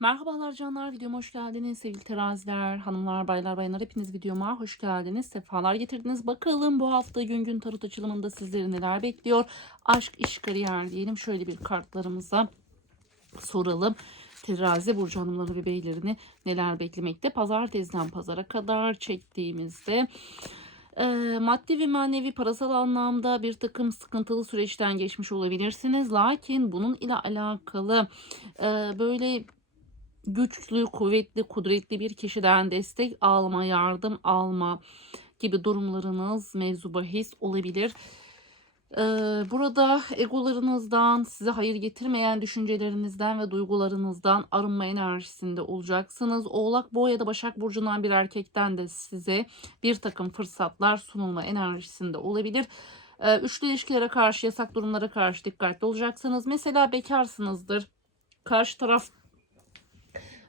Merhabalar canlar, videoma hoş geldiniz. Sevgili teraziler, hanımlar, baylar, bayanlar hepiniz videoma hoş geldiniz. Sefalar getirdiniz. Bakalım bu hafta gün gün tarot açılımında sizleri neler bekliyor? Aşk, iş, kariyer diyelim. Şöyle bir kartlarımıza soralım. Terazi burcu hanımları ve beylerini neler beklemekte? Pazartesiden pazara kadar çektiğimizde e, maddi ve manevi parasal anlamda bir takım sıkıntılı süreçten geçmiş olabilirsiniz. Lakin bunun ile alakalı e, böyle güçlü, kuvvetli, kudretli bir kişiden destek alma, yardım alma gibi durumlarınız mevzu bahis olabilir. Ee, burada egolarınızdan, size hayır getirmeyen düşüncelerinizden ve duygularınızdan arınma enerjisinde olacaksınız. Oğlak, Boğa ya da Başak Burcu'ndan bir erkekten de size bir takım fırsatlar sunulma enerjisinde olabilir. Ee, üçlü ilişkilere karşı, yasak durumlara karşı dikkatli olacaksınız. Mesela bekarsınızdır. Karşı taraf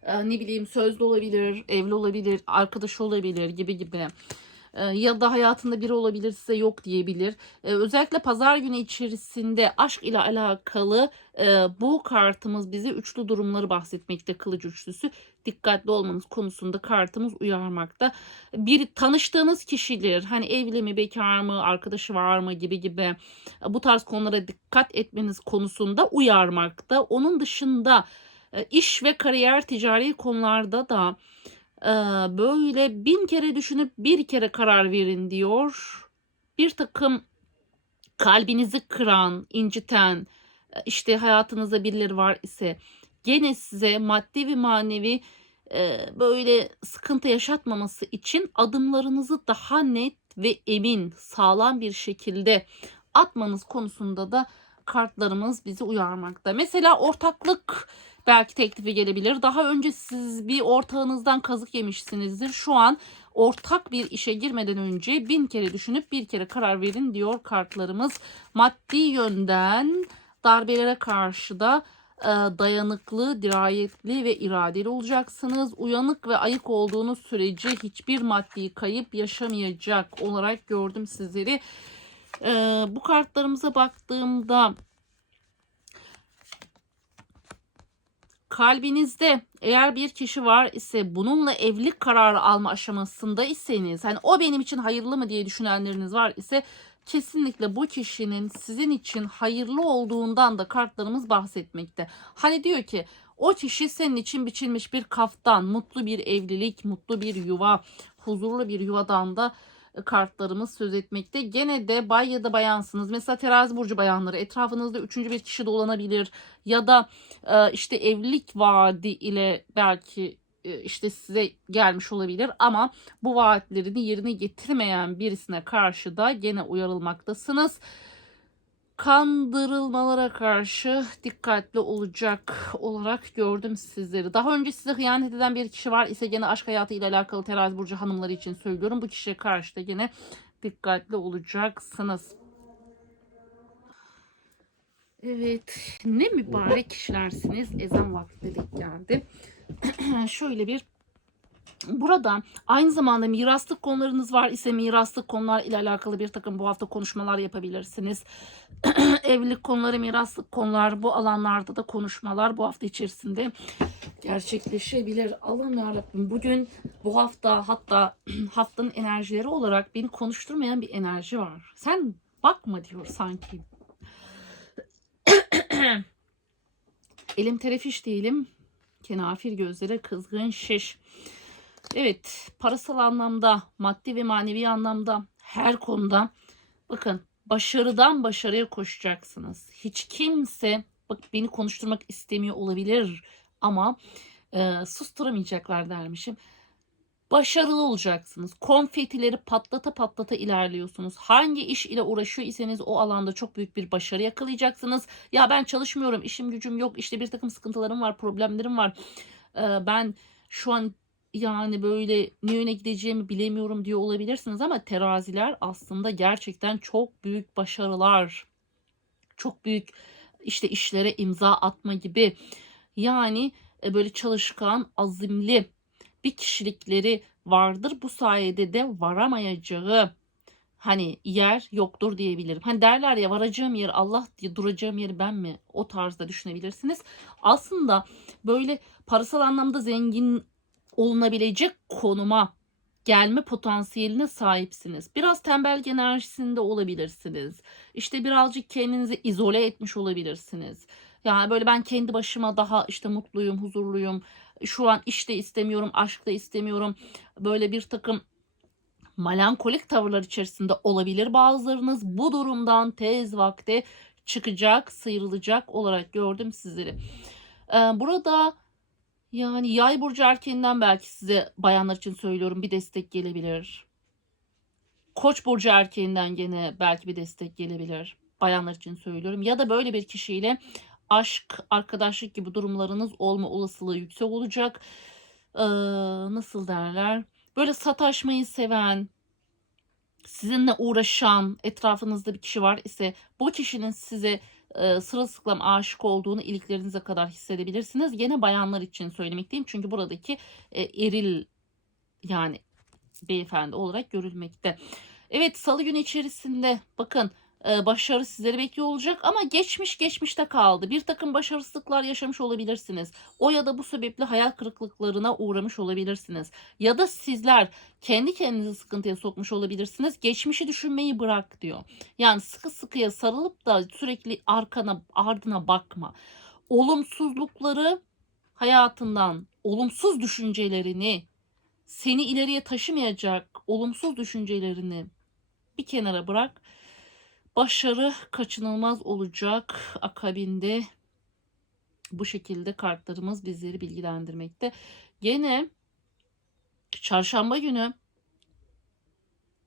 e, ne bileyim sözlü olabilir, evli olabilir, arkadaş olabilir gibi gibi. E, Ya da hayatında biri olabilir size yok diyebilir. E, Özellikle pazar günü içerisinde aşk ile alakalı bu kartımız bize üçlü durumları bahsetmekte kılıç üçlüsü. Dikkatli olmanız konusunda kartımız uyarmakta. Bir tanıştığınız kişidir. Hani evli mi, bekar mı, arkadaşı var mı gibi gibi bu tarz konulara dikkat etmeniz konusunda uyarmakta. Onun dışında iş ve kariyer ticari konularda da e, böyle bin kere düşünüp bir kere karar verin diyor. Bir takım kalbinizi kıran, inciten, e, işte hayatınızda birileri var ise gene size maddi ve manevi e, böyle sıkıntı yaşatmaması için adımlarınızı daha net ve emin, sağlam bir şekilde atmanız konusunda da kartlarımız bizi uyarmakta. Mesela ortaklık belki teklifi gelebilir. Daha önce siz bir ortağınızdan kazık yemişsinizdir. Şu an ortak bir işe girmeden önce bin kere düşünüp bir kere karar verin diyor kartlarımız. Maddi yönden darbelere karşı da e, dayanıklı, dirayetli ve iradeli olacaksınız. Uyanık ve ayık olduğunuz sürece hiçbir maddi kayıp yaşamayacak olarak gördüm sizleri. E, bu kartlarımıza baktığımda kalbinizde eğer bir kişi var ise bununla evlilik kararı alma aşamasında iseniz hani o benim için hayırlı mı diye düşünenleriniz var ise kesinlikle bu kişinin sizin için hayırlı olduğundan da kartlarımız bahsetmekte. Hani diyor ki o kişi senin için biçilmiş bir kaftan, mutlu bir evlilik, mutlu bir yuva, huzurlu bir yuvadan da kartlarımız söz etmekte. Gene de bay ya da bayansınız. Mesela terazi burcu bayanları etrafınızda üçüncü bir kişi dolanabilir. Ya da e, işte evlilik vaadi ile belki e, işte size gelmiş olabilir. Ama bu vaatlerini yerine getirmeyen birisine karşı da gene uyarılmaktasınız kandırılmalara karşı dikkatli olacak olarak gördüm sizleri. Daha önce size hıyanet eden bir kişi var ise gene aşk hayatı ile alakalı terazi burcu hanımları için söylüyorum. Bu kişiye karşı da gene dikkatli olacaksınız. Evet ne mübarek kişilersiniz ezan vakti geldi. Şöyle bir Burada aynı zamanda miraslık konularınız var ise miraslık konular ile alakalı bir takım bu hafta konuşmalar yapabilirsiniz. Evlilik konuları, miraslık konular bu alanlarda da konuşmalar bu hafta içerisinde gerçekleşebilir. Allah'ım yarabbim bugün bu hafta hatta haftanın enerjileri olarak beni konuşturmayan bir enerji var. Sen bakma diyor sanki. Elim terefiş değilim. Kenafir gözlere kızgın şiş. Evet, parasal anlamda, maddi ve manevi anlamda her konuda bakın başarıdan başarıya koşacaksınız. Hiç kimse bak beni konuşturmak istemiyor olabilir ama e, susturamayacaklar dermişim. Başarılı olacaksınız. Konfetileri patlata patlata ilerliyorsunuz. Hangi iş ile uğraşıyor iseniz o alanda çok büyük bir başarı yakalayacaksınız. Ya ben çalışmıyorum, işim gücüm yok, işte bir takım sıkıntılarım var, problemlerim var. E, ben şu an yani böyle ne yöne gideceğimi bilemiyorum diyor olabilirsiniz ama teraziler aslında gerçekten çok büyük başarılar, çok büyük işte işlere imza atma gibi yani e, böyle çalışkan, azimli bir kişilikleri vardır. Bu sayede de varamayacağı hani yer yoktur diyebilirim. Hani derler ya varacağım yer Allah diye duracağım yeri ben mi? O tarzda düşünebilirsiniz. Aslında böyle parasal anlamda zengin olunabilecek konuma gelme potansiyeline sahipsiniz. Biraz tembel enerjisinde olabilirsiniz. İşte birazcık kendinizi izole etmiş olabilirsiniz. Yani böyle ben kendi başıma daha işte mutluyum, huzurluyum. Şu an işte istemiyorum, aşk da istemiyorum. Böyle bir takım melankolik tavırlar içerisinde olabilir bazılarınız. Bu durumdan tez vakte çıkacak, sıyrılacak olarak gördüm sizleri. Ee, burada yani yay burcu erkeğinden belki size bayanlar için söylüyorum bir destek gelebilir. Koç burcu erkeğinden gene belki bir destek gelebilir. Bayanlar için söylüyorum. Ya da böyle bir kişiyle aşk, arkadaşlık gibi durumlarınız olma olasılığı yüksek olacak. Ee, nasıl derler? Böyle sataşmayı seven, sizinle uğraşan etrafınızda bir kişi var ise bu kişinin size e, sırılsıklam aşık olduğunu iliklerinize kadar hissedebilirsiniz. Gene bayanlar için söylemekteyim çünkü buradaki e, eril yani beyefendi olarak görülmekte. Evet salı günü içerisinde bakın başarı sizleri bekliyor olacak ama geçmiş geçmişte kaldı. Bir takım başarısızlıklar yaşamış olabilirsiniz. O ya da bu sebeple hayal kırıklıklarına uğramış olabilirsiniz. Ya da sizler kendi kendinizi sıkıntıya sokmuş olabilirsiniz. Geçmişi düşünmeyi bırak diyor. Yani sıkı sıkıya sarılıp da sürekli arkana ardına bakma. Olumsuzlukları hayatından, olumsuz düşüncelerini, seni ileriye taşımayacak olumsuz düşüncelerini bir kenara bırak. Başarı kaçınılmaz olacak akabinde bu şekilde kartlarımız bizleri bilgilendirmekte. Gene çarşamba günü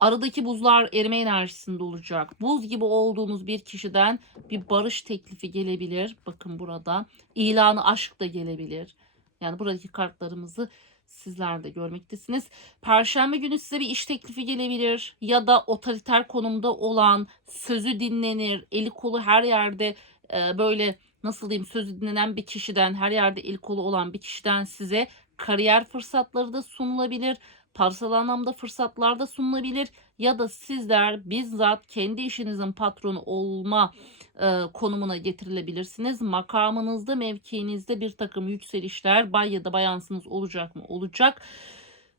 aradaki buzlar erime enerjisinde olacak. Buz gibi olduğunuz bir kişiden bir barış teklifi gelebilir. Bakın burada ilanı aşk da gelebilir. Yani buradaki kartlarımızı sizler de görmektesiniz. Perşembe günü size bir iş teklifi gelebilir ya da otoriter konumda olan sözü dinlenir, eli kolu her yerde e, böyle nasıl diyeyim sözü dinlenen bir kişiden, her yerde eli kolu olan bir kişiden size kariyer fırsatları da sunulabilir. Parasal anlamda fırsatlar da sunulabilir ya da sizler bizzat kendi işinizin patronu olma e, konumuna getirilebilirsiniz. Makamınızda, mevkiinizde bir takım yükselişler bay ya da bayansınız olacak mı? Olacak.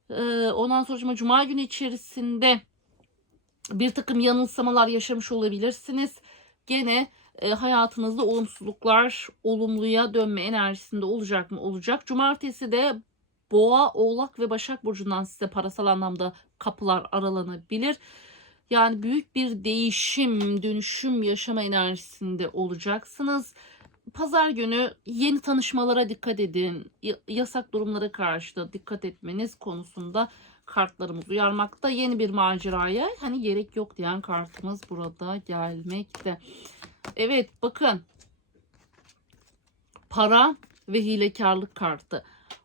E, ondan sonra cuma günü içerisinde bir takım yanılsamalar yaşamış olabilirsiniz. Gene e, hayatınızda olumsuzluklar olumluya dönme enerjisinde olacak mı? Olacak. Cumartesi de Boğa, Oğlak ve Başak Burcu'ndan size parasal anlamda kapılar aralanabilir. Yani büyük bir değişim, dönüşüm yaşama enerjisinde olacaksınız. Pazar günü yeni tanışmalara dikkat edin. Yasak durumlara karşı da dikkat etmeniz konusunda kartlarımız uyarmakta. Yeni bir maceraya hani gerek yok diyen kartımız burada gelmekte. Evet bakın. Para ve hilekarlık kartı.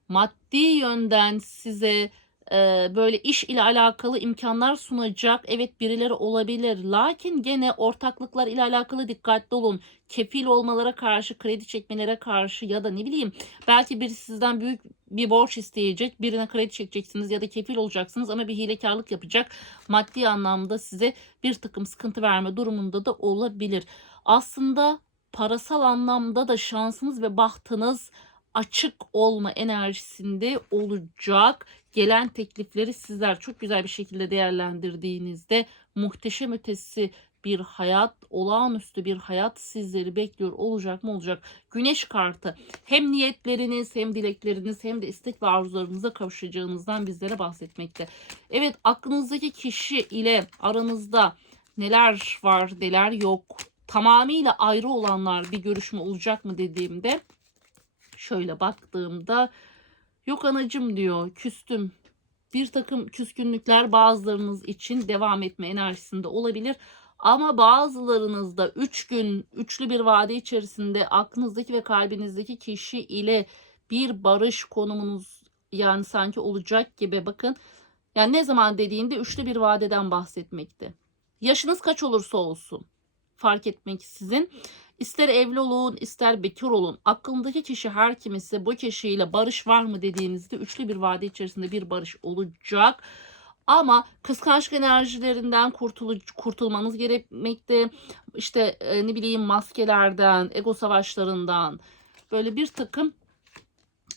Maddi yönden size e, böyle iş ile alakalı imkanlar sunacak evet birileri olabilir. Lakin gene ortaklıklar ile alakalı dikkatli olun. Kefil olmalara karşı, kredi çekmelere karşı ya da ne bileyim belki biri sizden büyük bir borç isteyecek. Birine kredi çekeceksiniz ya da kefil olacaksınız ama bir hilekarlık yapacak. Maddi anlamda size bir takım sıkıntı verme durumunda da olabilir. Aslında parasal anlamda da şansınız ve bahtınız açık olma enerjisinde olacak. Gelen teklifleri sizler çok güzel bir şekilde değerlendirdiğinizde muhteşem ötesi bir hayat, olağanüstü bir hayat sizleri bekliyor olacak mı olacak? Güneş kartı hem niyetleriniz hem dilekleriniz hem de istek ve arzularınıza kavuşacağınızdan bizlere bahsetmekte. Evet aklınızdaki kişi ile aranızda neler var neler yok tamamıyla ayrı olanlar bir görüşme olacak mı dediğimde şöyle baktığımda yok anacım diyor küstüm. Bir takım küskünlükler bazılarınız için devam etme enerjisinde olabilir. Ama bazılarınız da 3 gün, üçlü bir vade içerisinde aklınızdaki ve kalbinizdeki kişi ile bir barış konumunuz yani sanki olacak gibi bakın. Yani ne zaman dediğinde üçlü bir vadeden bahsetmekte. Yaşınız kaç olursa olsun fark etmek sizin. İster evli olun, ister bekar olun. Aklındaki kişi her kim ise bu kişiyle barış var mı dediğinizde üçlü bir vade içerisinde bir barış olacak. Ama kıskançlık enerjilerinden kurtulu kurtulmanız gerekmekte. İşte e, ne bileyim maskelerden, ego savaşlarından böyle bir takım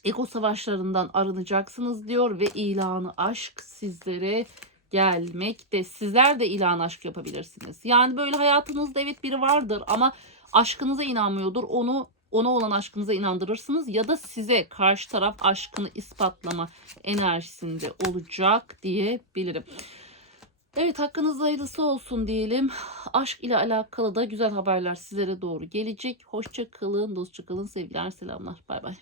ego savaşlarından arınacaksınız diyor ve ilanı aşk sizlere gelmekte. Sizler de ilan aşk yapabilirsiniz. Yani böyle hayatınızda evet biri vardır ama aşkınıza inanmıyordur. Onu ona olan aşkınıza inandırırsınız ya da size karşı taraf aşkını ispatlama enerjisinde olacak diyebilirim. Evet hakkınızda hayırlısı olsun diyelim. Aşk ile alakalı da güzel haberler sizlere doğru gelecek. Hoşça kalın, dostça kalın, sevgiler, selamlar. Bay bay.